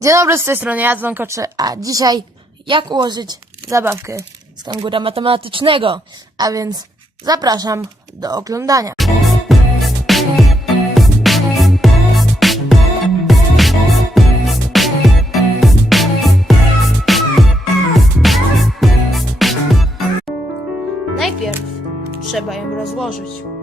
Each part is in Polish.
Dzień dobry, z tej strony ja, Dzwonkoczy, a dzisiaj jak ułożyć zabawkę z kangura matematycznego, a więc zapraszam do oglądania. Najpierw trzeba ją rozłożyć.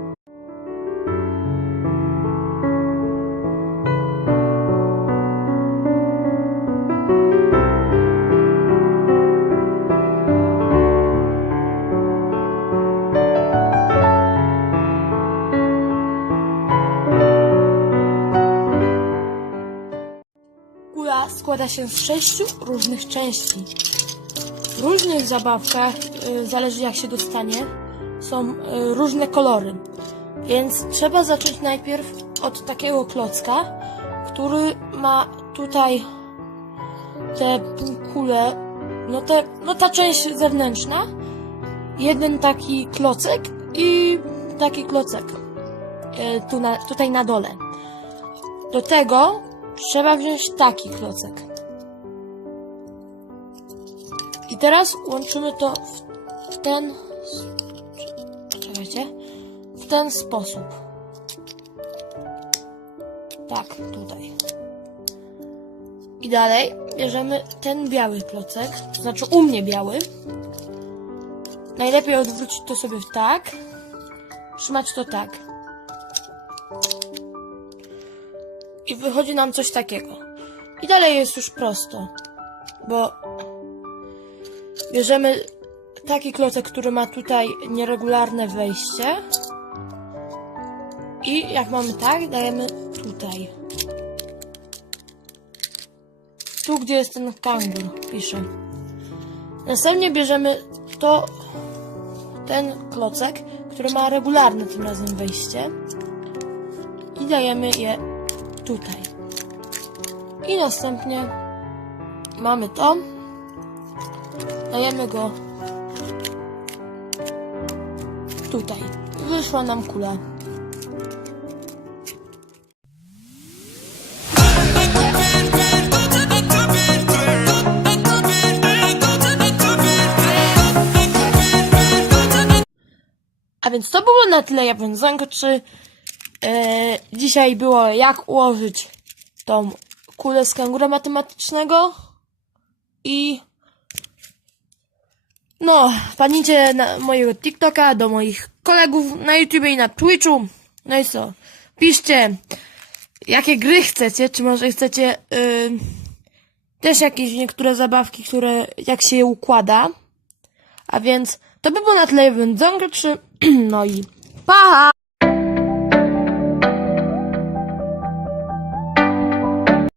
Kula składa się z sześciu różnych części. W różnych zabawkach, y, zależy jak się dostanie, są y, różne kolory. Więc trzeba zacząć najpierw od takiego klocka, który ma tutaj te półkule, no, te, no ta część zewnętrzna, jeden taki klocek i taki klocek y, tu na, tutaj na dole. Do tego trzeba wziąć taki klocek. I teraz łączymy to w ten. Czekajcie. W ten sposób. Tak, tutaj. I dalej bierzemy ten biały klocek, to znaczy u mnie biały. Najlepiej odwrócić to sobie tak. Trzymać to tak. I wychodzi nam coś takiego. I dalej jest już prosto, bo bierzemy taki klocek, który ma tutaj nieregularne wejście. I jak mamy tak, dajemy tutaj. Tu, gdzie jest ten kangur, pisze. Następnie bierzemy to, ten klocek, który ma regularne tym razem wejście. I dajemy je tutaj. I następnie mamy to. Dajemy go tutaj. Wyszła nam kula. A więc to było na tyle, ja bym czy e, dzisiaj było jak ułożyć tą kulę z kangura matematycznego i no, wpadnijcie na mojego TikToka, do moich kolegów na YouTube i na Twitchu. No i co? Piszcie, jakie gry chcecie, czy może chcecie y, też jakieś niektóre zabawki, które jak się je układa. A więc to by było na tyle, bym czy no i pa!